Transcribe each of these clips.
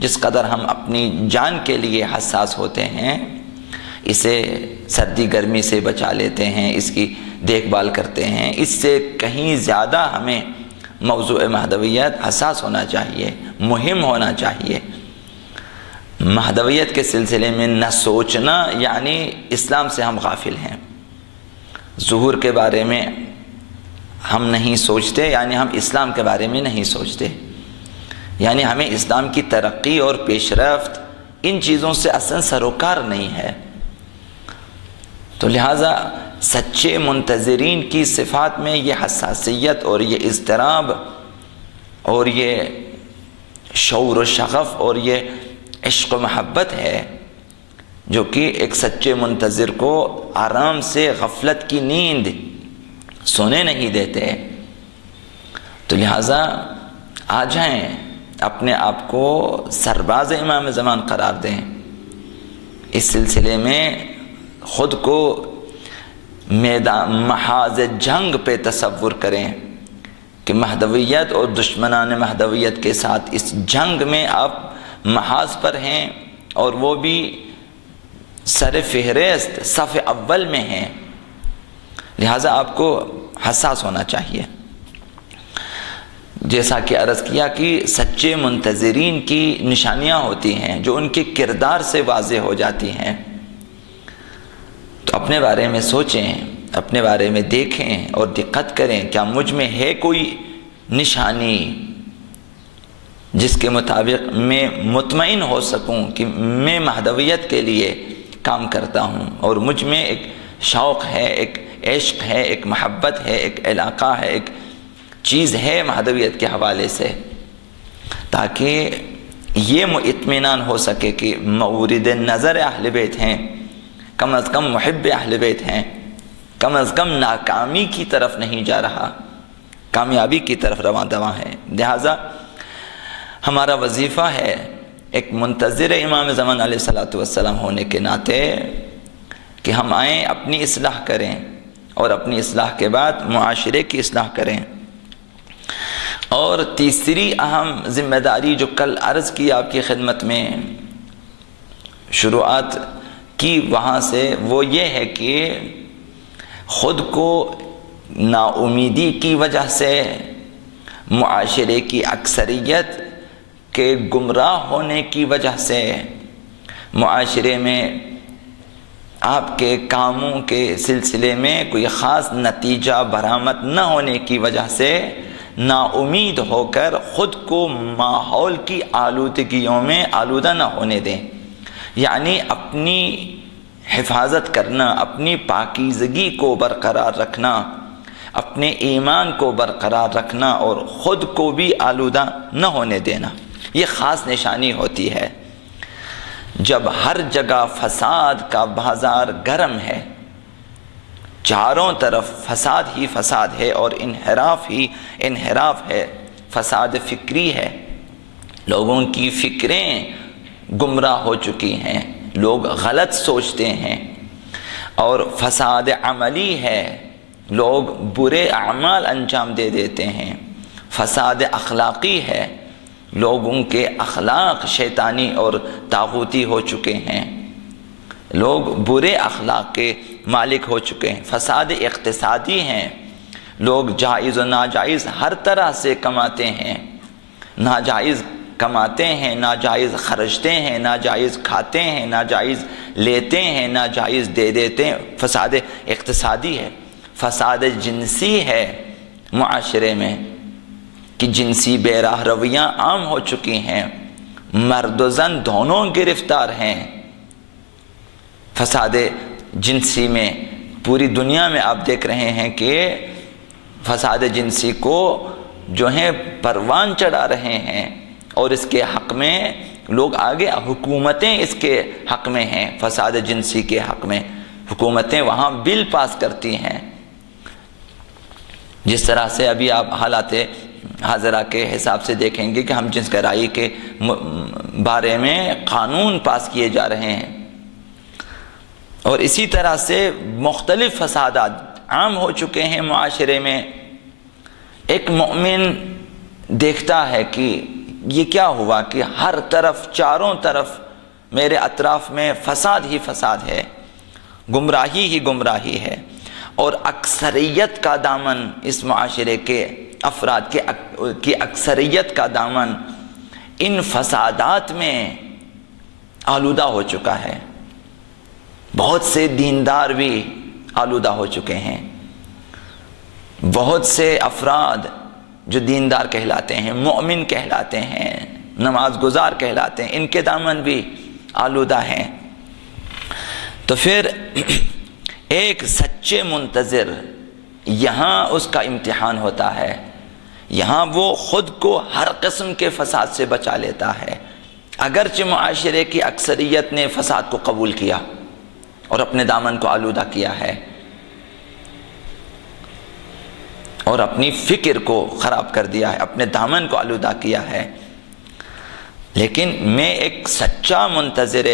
جس قدر ہم اپنی جان کے لیے حساس ہوتے ہیں، اسے سردی گرمی سے بچا لیتے ہیں، اس کی دیکھ بھال کرتے ہیں، اس سے کہیں زیادہ ہمیں موضوع مہدویت حساس ہونا چاہیے، مہم ہونا چاہیے۔ مہدویت کے سلسلے میں نہ سوچنا یعنی اسلام سے ہم غافل ہیں، ظہور کے بارے میں ہم نہیں سوچتے یعنی ہم اسلام کے بارے میں نہیں سوچتے، یعنی ہمیں اسلام کی ترقی اور پیش رفت ان چیزوں سے اصلا سروکار نہیں ہے۔ تو لہٰذا سچے منتظرین کی صفات میں یہ حساسیت اور یہ اضطراب اور یہ شعور و شغف اور یہ عشق و محبت ہے جو کہ ایک سچے منتظر کو آرام سے غفلت کی نیند سونے نہیں دیتے۔ تو لہٰذا آ جائیں، اپنے آپ کو سرباز امام زمان قرار دیں، اس سلسلے میں خود کو میدان محاذ جنگ پہ تصور کریں کہ مہدویت اور دشمنان مہدویت کے ساتھ اس جنگ میں آپ محاذ پر ہیں اور وہ بھی سر فہرست صف اول میں ہیں، لہٰذا آپ کو حساس ہونا چاہیے۔ جیسا کہ عرض کیا کہ سچے منتظرین کی نشانیاں ہوتی ہیں جو ان کے کردار سے واضح ہو جاتی ہیں، تو اپنے بارے میں سوچیں، اپنے بارے میں دیکھیں اور دقت کریں، کیا مجھ میں ہے کوئی نشانی جس کے مطابق میں مطمئن ہو سکوں کہ میں مہدویت کے لیے کام کرتا ہوں اور مجھ میں ایک شوق ہے، ایک عشق ہے، ایک محبت ہے، ایک علاقہ ہے، ایک چیز ہے مہدویت کے حوالے سے، تاکہ یہ اطمینان ہو سکے کہ مورد نظر اہل بیت ہیں، کم از کم محب اہل بیت ہیں، کم از کم ناکامی کی طرف نہیں جا رہا، کامیابی کی طرف رواں دواں ہے۔ لہٰذا ہمارا وظیفہ ہے ایک منتظر امام زمان علیہ السلام ہونے کے ناطے کہ ہم آئیں، اپنی اصلاح کریں اور اپنی اصلاح کے بعد معاشرے کی اصلاح کریں۔ اور تیسری اہم ذمہ داری جو کل عرض کی آپ کی خدمت میں شروعات کی وہاں سے، وہ یہ ہے کہ خود کو نا امیدی کی وجہ سے، معاشرے کی اکثریت کے گمراہ ہونے کی وجہ سے، معاشرے میں آپ کے کاموں کے سلسلے میں کوئی خاص نتیجہ برآمد نہ ہونے کی وجہ سے نا امید ہو کر خود کو ماحول کی آلودگیوں میں آلودہ نہ ہونے دیں، یعنی اپنی حفاظت کرنا، اپنی پاکیزگی کو برقرار رکھنا، اپنے ایمان کو برقرار رکھنا اور خود کو بھی آلودہ نہ ہونے دینا، یہ خاص نشانی ہوتی ہے۔ جب ہر جگہ فساد کا بازار گرم ہے، چاروں طرف فساد ہی فساد ہے اور انحراف ہی انحراف ہے، فساد فکری ہے، لوگوں کی فکریں گمراہ ہو چکی ہیں، لوگ غلط سوچتے ہیں، اور فساد عملی ہے، لوگ برے اعمال انجام دے دیتے ہیں، فساد اخلاقی ہے، لوگوں کے اخلاق شیطانی اور طاغوتی ہو چکے ہیں، لوگ برے اخلاق کے مالک ہو چکے ہیں، فساد اقتصادی ہیں، لوگ جائز و ناجائز ہر طرح سے کماتے ہیں، ناجائز کماتے ہیں، ناجائز خرچتے ہیں، ناجائز کھاتے ہیں، ناجائز لیتے ہیں، ناجائز دے دیتے ہیں، فساد اقتصادی ہے، فساد جنسی ہے معاشرے میں کہ جنسی بے راہ رویاں عام ہو چکی ہیں، مرد و زن دونوں گرفتار ہیں فساد جنسی میں۔ پوری دنیا میں آپ دیکھ رہے ہیں کہ فساد جنسی کو جو ہیں پروان چڑھا رہے ہیں اور اس کے حق میں لوگ آگے، حکومتیں اس کے حق میں ہیں، فساد جنسی کے حق میں حکومتیں وہاں بل پاس کرتی ہیں۔ جس طرح سے ابھی آپ حالات حاضرہ کے حساب سے دیکھیں گے کہ ہم جنس گرائی کے بارے میں قانون پاس کیے جا رہے ہیں، اور اسی طرح سے مختلف فسادات عام ہو چکے ہیں معاشرے میں۔ ایک مومن دیکھتا ہے کہ یہ کیا ہوا کہ ہر طرف چاروں طرف میرے اطراف میں فساد ہی فساد ہے، گمراہی ہی گمراہی ہے، اور اکثریت کا دامن اس معاشرے کے افراد کی اکثریت کا دامن ان فسادات میں آلودہ ہو چکا ہے۔ بہت سے دیندار بھی آلودہ ہو چکے ہیں، بہت سے افراد جو دیندار کہلاتے ہیں، مومن کہلاتے ہیں، نماز گزار کہلاتے ہیں، ان کے دامن بھی آلودہ ہیں۔ تو پھر ایک سچے منتظر یہاں اس کا امتحان ہوتا ہے، یہاں وہ خود کو ہر قسم کے فساد سے بچا لیتا ہے، اگرچہ معاشرے کی اکثریت نے فساد کو قبول کیا اور اپنے دامن کو آلودہ کیا ہے اور اپنی فکر کو خراب کر دیا ہے، اپنے دامن کو آلودہ کیا ہے، لیکن میں ایک سچا منتظر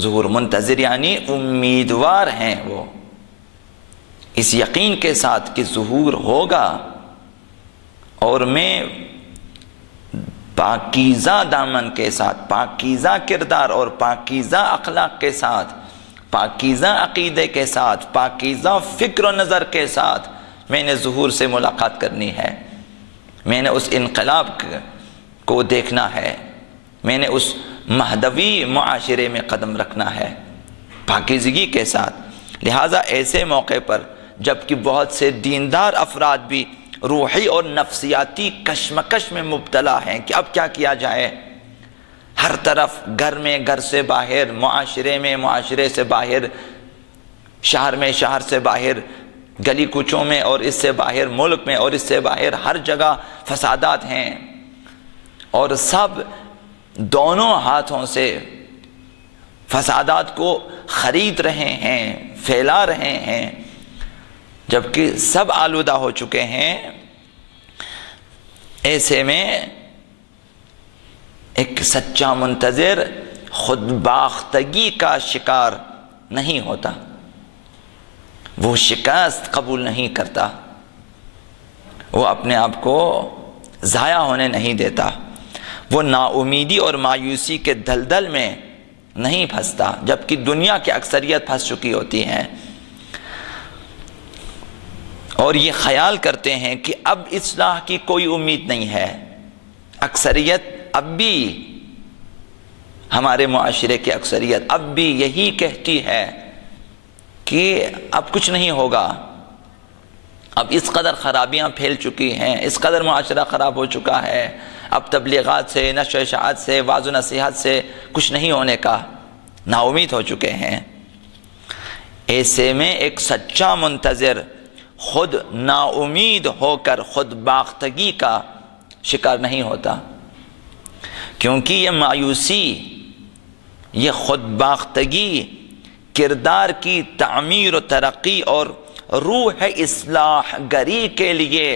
ظہور، منتظر یعنی امیدوار ہیں، وہ اس یقین کے ساتھ کہ ظہور ہوگا اور میں پاکیزہ دامن کے ساتھ، پاکیزہ کردار اور پاکیزہ اخلاق کے ساتھ، پاکیزہ عقیدے کے ساتھ، پاکیزہ فکر و نظر کے ساتھ میں نے ظہور سے ملاقات کرنی ہے، میں نے اس انقلاب کو دیکھنا ہے، میں نے اس مہدوی معاشرے میں قدم رکھنا ہے پاکیزگی کے ساتھ۔ لہٰذا ایسے موقع پر جبکہ بہت سے دیندار افراد بھی روحی اور نفسیاتی کشمکش میں مبتلا ہیں کہ اب کیا کیا جائے، ہر طرف گھر میں، گھر سے باہر، معاشرے میں، معاشرے سے باہر، شہر میں، شہر سے باہر، گلی کوچوں میں اور اس سے باہر، ملک میں اور اس سے باہر، ہر جگہ فسادات ہیں اور سب دونوں ہاتھوں سے فسادات کو خرید رہے ہیں، پھیلا رہے ہیں، جبکہ سب آلودہ ہو چکے ہیں۔ ایسے میں ایک سچا منتظر خود باختگی کا شکار نہیں ہوتا، وہ شکست قبول نہیں کرتا، وہ اپنے آپ کو ضائع ہونے نہیں دیتا، وہ نا امیدی اور مایوسی کے دلدل میں نہیں پھنستا، جبکہ دنیا کی اکثریت پھنس چکی ہوتی ہیں اور یہ خیال کرتے ہیں کہ اب اصلاح کی کوئی امید نہیں ہے۔ اکثریت اب بھی، ہمارے معاشرے کی اکثریت اب بھی یہی کہتی ہے کہ اب کچھ نہیں ہوگا، اب اس قدر خرابیاں پھیل چکی ہیں، اس قدر معاشرہ خراب ہو چکا ہے، اب تبلیغات سے، نشر و اشاعت سے، وعظ و نصیحت سے کچھ نہیں ہونے کا، نا امید ہو چکے ہیں۔ ایسے میں ایک سچا منتظر خود نا امید ہو کر خود باختگی کا شکار نہیں ہوتا، کیونکہ یہ مایوسی، یہ خود باختگی کردار کی تعمیر و ترقی اور روح اصلاح گری کے لیے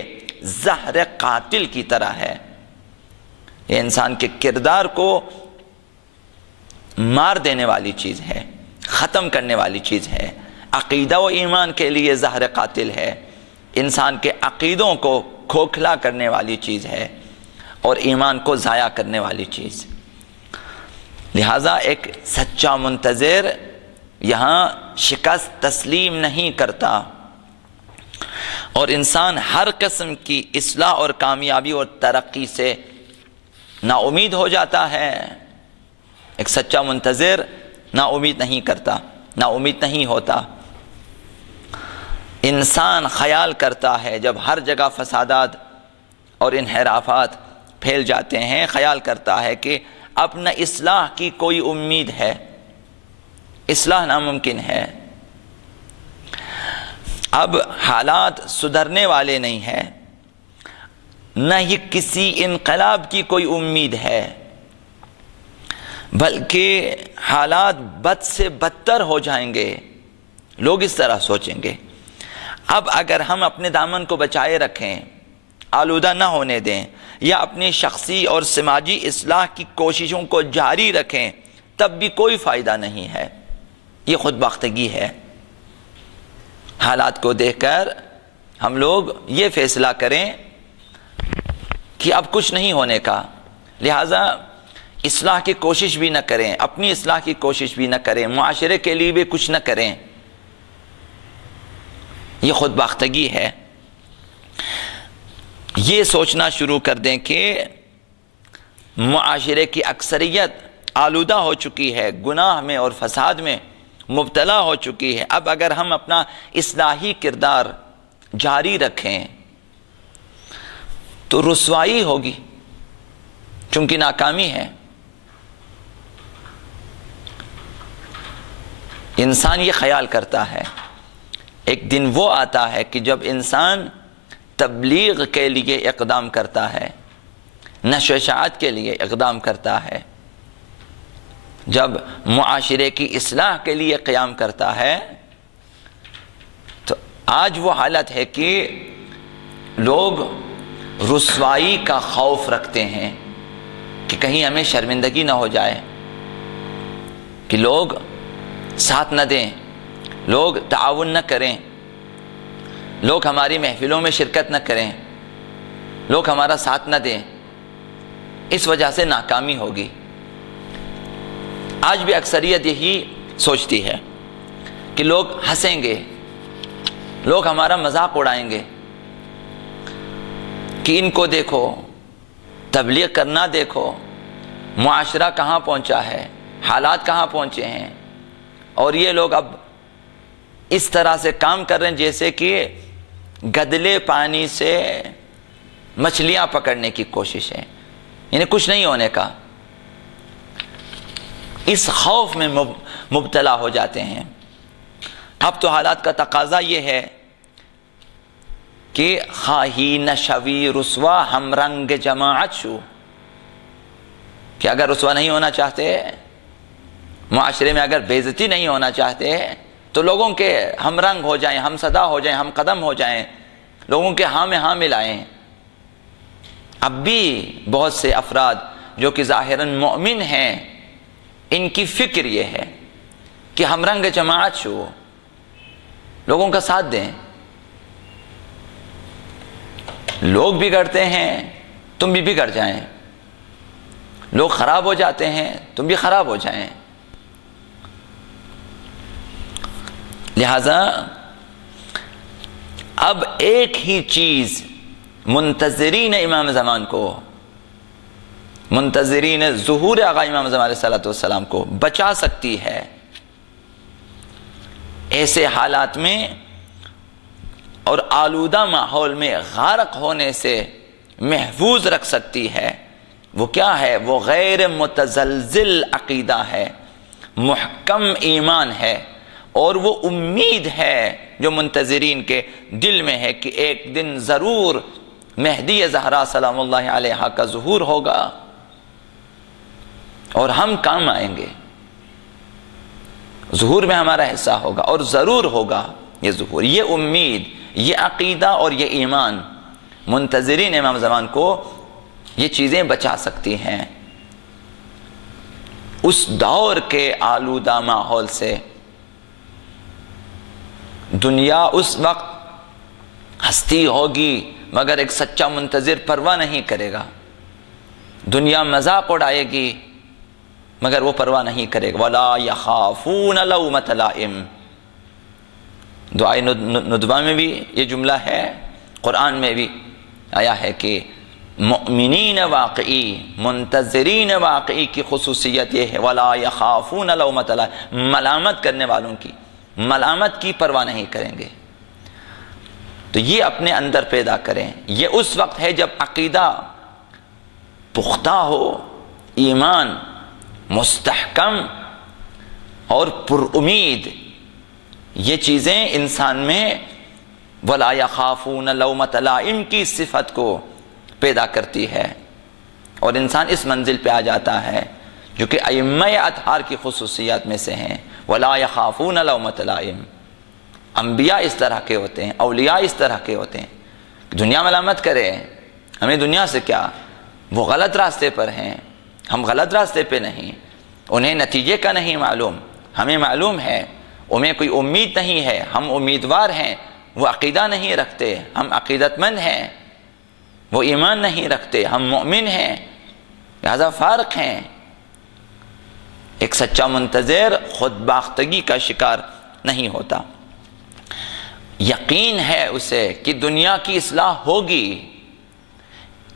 زہر قاتل کی طرح ہے۔ یہ انسان کے کردار کو مار دینے والی چیز ہے، ختم کرنے والی چیز ہے، عقیدہ و ایمان کے لیے زہر قاتل ہے، انسان کے عقیدوں کو کھوکھلا کرنے والی چیز ہے اور ایمان کو ضائع کرنے والی چیز۔ لہٰذا ایک سچا منتظر یہاں شکست تسلیم نہیں کرتا اور انسان ہر قسم کی اصلاح اور کامیابی اور ترقی سے نا امید ہو جاتا ہے۔ ایک سچا منتظر نا امید نہیں کرتا، نا امید نہیں ہوتا۔ انسان خیال کرتا ہے جب ہر جگہ فسادات اور انحرافات پھیل جاتے ہیں، خیال کرتا ہے کہ اب نہ اصلاح کی کوئی امید ہے، اصلاح ناممکن ہے، اب حالات سدھرنے والے نہیں ہیں، نہ ہی کسی انقلاب کی کوئی امید ہے، بلکہ حالات بد سے بدتر ہو جائیں گے۔ لوگ اس طرح سوچیں گے۔ اب اگر ہم اپنے دامن کو بچائے رکھیں، آلودہ نہ ہونے دیں، یا اپنی شخصی اور سماجی اصلاح کی کوششوں کو جاری رکھیں، تب بھی کوئی فائدہ نہیں ہے۔ یہ خود باختگی ہے۔ حالات کو دیکھ کر ہم لوگ یہ فیصلہ کریں کہ اب کچھ نہیں ہونے کا، لہٰذا اصلاح کی کوشش بھی نہ کریں، اپنی اصلاح کی کوشش بھی نہ کریں، معاشرے کے لیے بھی کچھ نہ کریں، یہ خود باختگی ہے۔ یہ سوچنا شروع کر دیں کہ معاشرے کی اکثریت آلودہ ہو چکی ہے، گناہ میں اور فساد میں مبتلا ہو چکی ہے۔ اب اگر ہم اپنا اصلاحی کردار جاری رکھیں تو رسوائی ہوگی، چونکہ ناکامی ہے۔ انسان یہ خیال کرتا ہے ایک دن وہ آتا ہے کہ جب انسان تبلیغ کے لیے اقدام کرتا ہے، نشر و اشاعت کے لیے اقدام کرتا ہے، جب معاشرے کی اصلاح کے لیے قیام کرتا ہے، تو آج وہ حالت ہے کہ لوگ رسوائی کا خوف رکھتے ہیں کہ کہیں ہمیں شرمندگی نہ ہو جائے، کہ لوگ ساتھ نہ دیں، لوگ تعاون نہ کریں، لوگ ہماری محفلوں میں شرکت نہ کریں، لوگ ہمارا ساتھ نہ دیں، اس وجہ سے ناکامی ہوگی۔ آج بھی اکثریت یہی سوچتی ہے کہ لوگ ہنسیں گے، لوگ ہمارا مذاق اڑائیں گے، کہ ان کو دیکھو، تبلیغ کرنا دیکھو، معاشرہ کہاں پہنچا ہے، حالات کہاں پہنچے ہیں، اور یہ لوگ اب اس طرح سے کام کر رہے ہیں جیسے کہ گدلے پانی سے مچھلیاں پکڑنے کی کوشش ہے، یعنی کچھ نہیں ہونے کا۔ اس خوف میں مبتلا ہو جاتے ہیں۔ اب تو حالات کا تقاضا یہ ہے کہ خواہی نشوی رسوا ہم رنگ جماعت شو، کہ اگر رسوا نہیں ہونا چاہتے، معاشرے میں اگر بے عزتی نہیں ہونا چاہتے، تو لوگوں کے ہم رنگ ہو جائیں، ہم صدا ہو جائیں، ہم قدم ہو جائیں، لوگوں کے ہاں میں ہاں ملائیں۔ اب بھی بہت سے افراد جو کہ ظاہراً مؤمن ہیں، ان کی فکر یہ ہے کہ ہم رنگ جماعت شو، لوگوں کا ساتھ دیں۔ لوگ بگڑتے ہیں، تم بھی بگڑ جائیں، لوگ خراب ہو جاتے ہیں، تم بھی خراب ہو جائیں۔ لہذا اب ایک ہی چیز منتظرین امام زمان کو، منتظرین ظہور آقا امام زمان علیہ السلام کو بچا سکتی ہے، ایسے حالات میں اور آلودہ ماحول میں غارق ہونے سے محفوظ رکھ سکتی ہے، وہ کیا ہے؟ وہ غیر متزلزل عقیدہ ہے، محکم ایمان ہے، اور وہ امید ہے جو منتظرین کے دل میں ہے کہ ایک دن ضرور مہدی زہرا سلام اللہ علیہا کا ظہور ہوگا اور ہم کام آئیں گے، ظہور میں ہمارا حصہ ہوگا اور ضرور ہوگا یہ ظہور۔ یہ امید، یہ عقیدہ اور یہ ایمان منتظرین امام زمان کو یہ چیزیں بچا سکتی ہیں اس دور کے آلودہ ماحول سے۔ دنیا اس وقت ہستی ہوگی مگر ایک سچا منتظر پرواہ نہیں کرے گا، دنیا مذاق اڑائے گی مگر وہ پرواہ نہیں کرے گا۔ وَلَا يَخَافُونَ لَوْمَةَ لَائِمٍ، دعائے ندبہ میں بھی یہ جملہ ہے، قرآن میں بھی آیا ہے کہ مؤمنین واقعی، منتظرین واقعی کی خصوصیت یہ ہے وَلَا يَخَافُونَ لَوْمَةَ لَائِمٍ، ملامت کرنے والوں کی، ملامت کی پرواہ نہیں کریں گے۔ تو یہ اپنے اندر پیدا کریں۔ یہ اس وقت ہے جب عقیدہ پختہ ہو، ایمان مستحکم اور پر امید، یہ چیزیں انسان میں وَلَا يَخَافُونَ لَوْمَةَ لَائِمٍ کی صفت کو پیدا کرتی ہے، اور انسان اس منزل پہ آ جاتا ہے جو کہ ائمہ اطہار کی خصوصیات میں سے ہیں، وَلَا يَخَافُونَ لَوْمَةَ لَائِمٍ۔ انبیاء اس طرح کے ہوتے ہیں، اولیاء اس طرح کے ہوتے ہیں۔ دنیا ملامت کرے، ہمیں دنیا سے کیا، وہ غلط راستے پر ہیں، ہم غلط راستے پہ نہیں، انہیں نتیجے کا نہیں معلوم، ہمیں معلوم ہے، انہیں کوئی امید نہیں ہے، ہم امیدوار ہیں، وہ عقیدہ نہیں رکھتے، ہم عقیدت مند ہیں، وہ ایمان نہیں رکھتے، ہم مؤمن ہیں، لہذا فارق ہیں. ایک سچا منتظر خود باختگی کا شکار نہیں ہوتا. یقین ہے اسے کہ دنیا کی اصلاح ہوگی،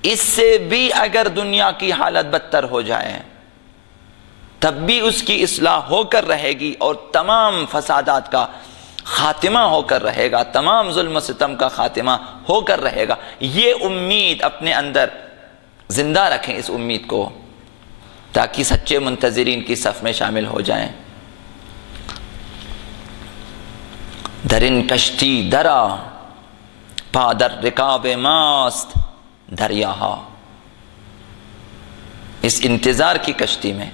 اس سے بھی اگر دنیا کی حالت بدتر ہو جائے تب بھی اس کی اصلاح ہو کر رہے گی اور تمام فسادات کا خاتمہ ہو کر رہے گا، تمام ظلم و ستم کا خاتمہ ہو کر رہے گا. یہ امید اپنے اندر زندہ رکھیں، اس امید کو، تاکہ سچے منتظرین کی صف میں شامل ہو جائیں. درن کشتی درا پادر رکاب ماست دریاہا. اس انتظار کی کشتی میں،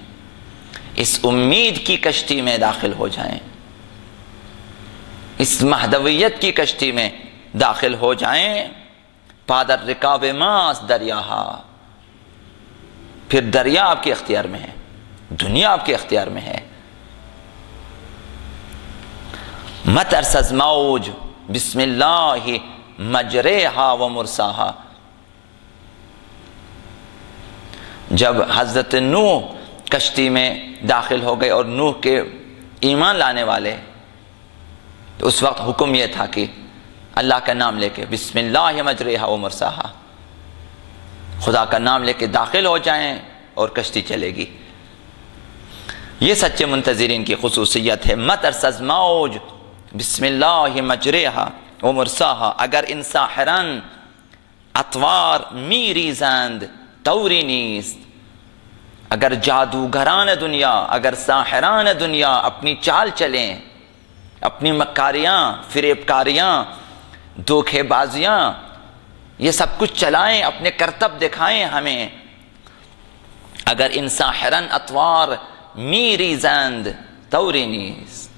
اس امید کی کشتی میں داخل ہو جائیں، اس مہدویت کی کشتی میں داخل ہو جائیں. پادر رکاب ماست دریاہا. پھر دریا آپ کے اختیار میں ہے، دنیا آپ کے اختیار میں ہے. مت ارسز موج بسم اللہ مجریہا و مرساہا. جب حضرت نوح کشتی میں داخل ہو گئے اور نوح کے ایمان لانے والے، تو اس وقت حکم یہ تھا کہ اللہ کا نام لے کے بسم اللہ مجریہا و مرساہا، خدا کا نام لے کے داخل ہو جائیں اور کشتی چلے گی. یہ سچے منتظرین کی خصوصیت ہے. مت ارسز موج بسم اللہ مجریہا و مرساہا. اگر ان ساحران اطوار میری زند توری نیست، اگر جادوگران دنیا، اگر ساحران دنیا اپنی چال چلیں، اپنی مکاریاں، فریبکاریاں، دھوکے بازیاں، یہ سب کچھ چلائیں، اپنے کرتب دکھائیں ہمیں، اگر ان ساحران اطوار میری زند توری نیست،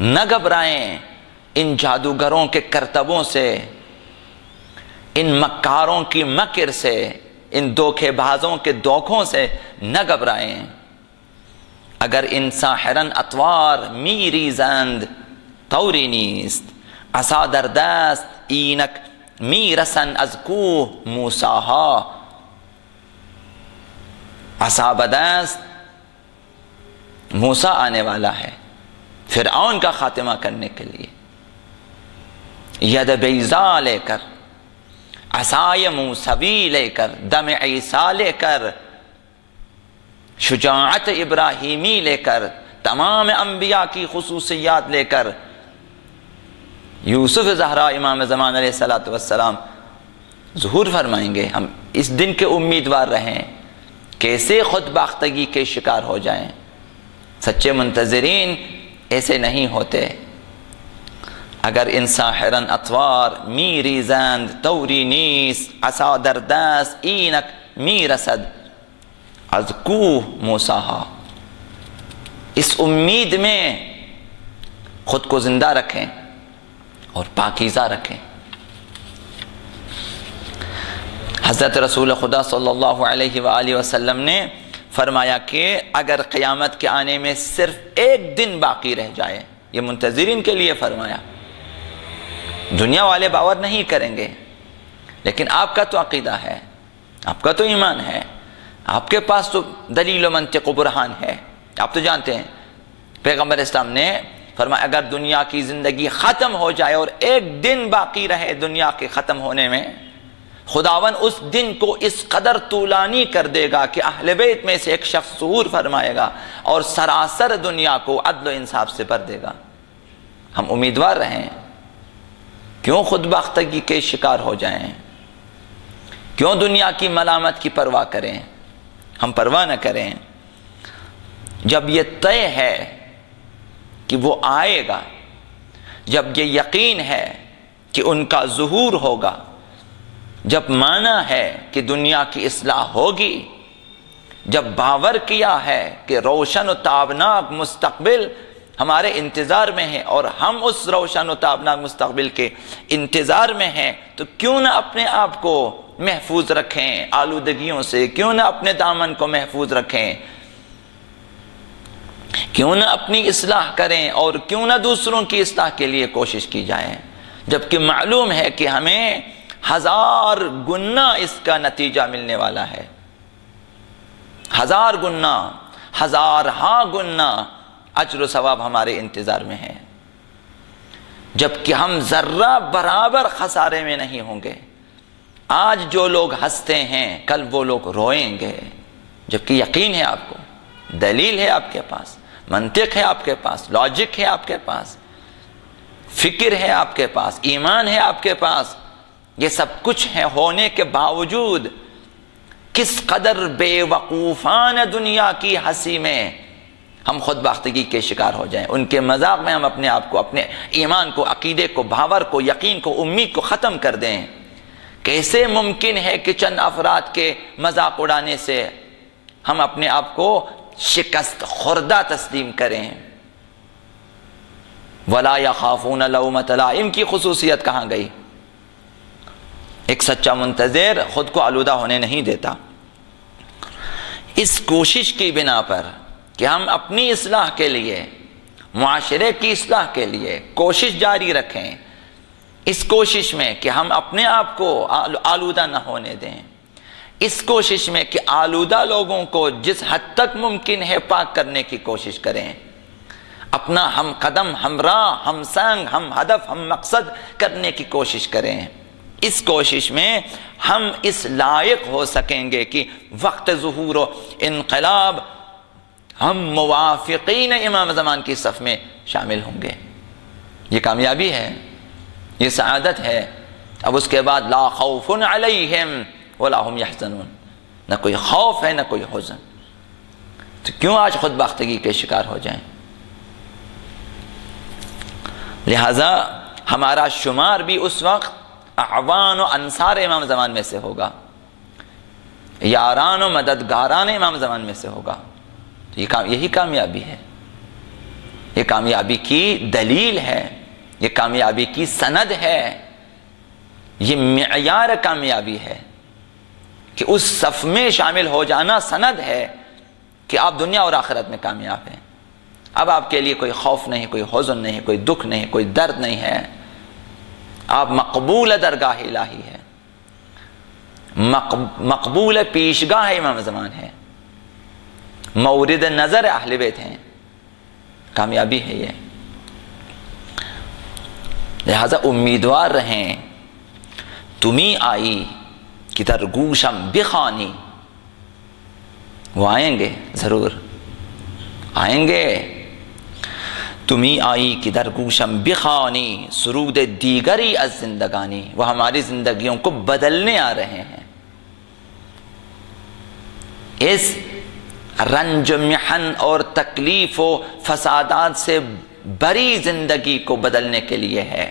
نہ گھبرائیں ان جادوگروں کے کرتبوں سے، ان مکاروں کی مکر سے، ان دھوکے بازوں کے دھوکوں سے نہ گھبرائیں. اگر ان ساحران اطوار میری زند توری نیست عصا در دست اینک میرسن از کوه موسیٰ. عصا بدست موسیٰ آنے والا ہے فرعون کا خاتمہ کرنے کے لیے. ید بیضا لے کر، عصای موسوی لے کر، دم عیسیٰ لے کر، شجاعت ابراہیمی لے کر، تمام انبیاء کی خصوصیات لے کر، یوسف زہرا امام زمان علیہ السلام ظہور فرمائیں گے. ہم اس دن کے امیدوار رہیں، کیسے خود باختگی کے شکار ہو جائیں. سچے منتظرین ایسے نہیں ہوتے. اگر ان ساحران اطوار میری زند توری نیست عصا در دست اینک میرسد از کوه موسیٰ. اس امید میں خود کو زندہ رکھیں اور پاکیزہ رکھیں. حضرت رسول خدا صلی اللہ علیہ وآلہ وسلم نے فرمایا کہ اگر قیامت کے آنے میں صرف ایک دن باقی رہ جائے، یہ منتظرین کے لیے فرمایا، دنیا والے باور نہیں کریں گے، لیکن آپ کا تو عقیدہ ہے، آپ کا تو ایمان ہے، آپ کے پاس تو دلیل و منطق و برہان ہے، آپ تو جانتے ہیں. پیغمبر اسلام نے فرمایا اگر دنیا کی زندگی ختم ہو جائے اور ایک دن باقی رہے دنیا کے ختم ہونے میں، خداون اس دن کو اس قدر طولانی کر دے گا کہ اہل بیت میں سے ایک شخص ظہور فرمائے گا اور سراسر دنیا کو عدل و انصاف سے بھر دے گا. ہم امیدوار رہیں، کیوں خود باختگی کے شکار ہو جائیں، کیوں دنیا کی ملامت کی پرواہ کریں. ہم پرواہ نہ کریں. جب یہ طے ہے کہ وہ آئے گا، جب یہ یقین ہے کہ ان کا ظہور ہوگا، جب مانا ہے کہ دنیا کی اصلاح ہوگی، جب باور کیا ہے کہ روشن و تابناک مستقبل ہمارے انتظار میں ہے اور ہم اس روشن و تابناک مستقبل کے انتظار میں ہیں، تو کیوں نہ اپنے آپ کو محفوظ رکھیں آلودگیوں سے، کیوں نہ اپنے دامن کو محفوظ رکھیں، کیوں نہ اپنی اصلاح کریں اور کیوں نہ دوسروں کی اصلاح کے لیے کوشش کی جائے، جبکہ معلوم ہے کہ ہمیں 1000 گنا اس کا نتیجہ ملنے والا ہے. 1000 گنا، ہزارہا گنا اجر و ثواب ہمارے انتظار میں ہے، جبکہ ہم ذرہ برابر خسارے میں نہیں ہوں گے۔ آج جو لوگ ہنستے ہیں کل وہ لوگ روئیں گے، جبکہ یقین ہے آپ کو، دلیل ہے آپ کے پاس، منطق ہے آپ کے پاس، لاجک ہے آپ کے پاس، فکر ہے آپ کے پاس، ایمان ہے آپ کے پاس، یہ سب کچھ ہے ہونے کے باوجود کس قدر بے وقوفان دنیا کی ہنسی میں ہم خود باختگی کے شکار ہو جائیں، ان کے مذاق میں ہم اپنے آپ کو، اپنے ایمان کو، عقیدے کو، باور کو، یقین کو، امید کو ختم کر دیں۔ کیسے ممکن ہے کہ چند افراد کے مذاق اڑانے سے ہم اپنے آپ کو شکست خوردہ تسلیم کریں؟ وَلَا يَخَافُونَ لَوْمَةَ لَائِمِ کی خصوصیت کہاں گئی؟ ایک سچا منتظر خود کو آلودہ ہونے نہیں دیتا۔ اس کوشش کی بنا پر کہ ہم اپنی اصلاح کے لیے، معاشرے کی اصلاح کے لیے کوشش جاری رکھیں، اس کوشش میں کہ ہم اپنے آپ کو آلودہ نہ ہونے دیں، اس کوشش میں کہ آلودہ لوگوں کو جس حد تک ممکن ہے پاک کرنے کی کوشش کریں، اپنا ہم قدم، ہم راہ، ہم سنگ، ہم ہدف، ہم مقصد کرنے کی کوشش کریں۔ اس کوشش میں ہم اس لائق ہو سکیں گے کہ وقت ظہور و انقلاب ہم موافقین امام زمان کی صف میں شامل ہوں گے۔ یہ کامیابی ہے، یہ سعادت ہے۔ اب اس کے بعد لا خوف علیہم ولا هم یحزنون، نہ کوئی خوف ہے نہ کوئی حزن۔ تو کیوں آج خود باختگی کے شکار ہو جائیں؟ لہذا ہمارا شمار بھی اس وقت اعوان و انصار امام زمان میں سے ہوگا، یاران و مددگاران امام زمان میں سے ہوگا۔ تو یہی کامیابی ہے، یہ کامیابی کی دلیل ہے، یہ کامیابی کی سند ہے، یہ معیار کامیابی ہے کہ اس صف میں شامل ہو جانا سند ہے کہ آپ دنیا اور آخرت میں کامیاب ہیں۔ اب آپ کے لیے کوئی خوف نہیں، کوئی حزن نہیں، کوئی دکھ نہیں، کوئی درد نہیں ہے، آپ مقبول درگاہ الہی ہے، مقبول پیشگاہ امام زمان ہے، مورد نظر اہل بیت ہیں۔ کامیابی ہے یہ۔ لہذا امیدوار رہیں، تمہیں آئی کہ در گوشم بخوانی، وہ آئیں گے، ضرور آئیں گے۔ تمہیں آئی کہ در گوشم بخوانی سرود دیگری از زندگانی، وہ ہماری زندگیوں کو بدلنے آ رہے ہیں، اس رنج محن اور تکلیف و فسادات سے بری زندگی کو بدلنے کے لیے ہے۔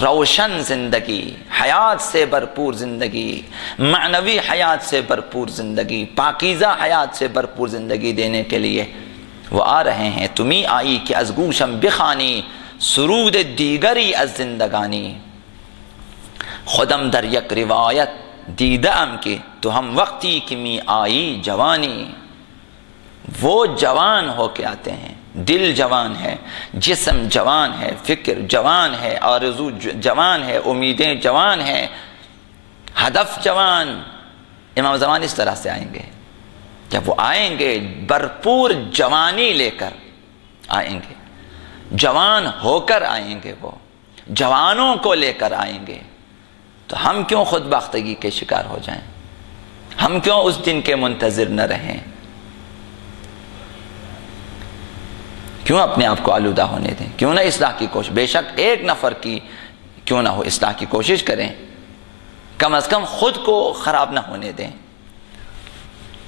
روشن زندگی، حیات سے بھرپور زندگی، معنوی حیات سے بھرپور زندگی، پاکیزہ حیات سے بھرپور زندگی دینے کے لیے وہ آ رہے ہیں۔ تمہیں آئی کہ از گوشم بخانی سرود دیگری از زندگانی، خودم در یک روایت دیدم کی تو ہم وقتی کہ می آئی جوانی۔ وہ جوان ہو کے آتے ہیں، دل جوان ہے، جسم جوان ہے، فکر جوان ہے، آرزو جوان ہے، امیدیں جوان ہیں، ہدف جوان۔ امام زمان اس طرح سے آئیں گے، جب وہ آئیں گے بھرپور جوانی لے کر آئیں گے، جوان ہو کر آئیں گے، وہ جوانوں کو لے کر آئیں گے۔ تو ہم کیوں خود باختگی کے شکار ہو جائیں؟ ہم کیوں اس دن کے منتظر نہ رہیں؟ کیوں اپنے آپ کو آلودہ ہونے دیں؟ کیوں نہ اصلاح کی کوشش، بے شک ایک نفر کی کیوں نہ ہو اصلاح کی کوشش کریں، کم از کم خود کو خراب نہ ہونے دیں۔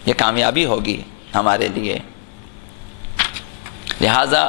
یہ کامیابی ہوگی ہمارے لیے۔ لہذا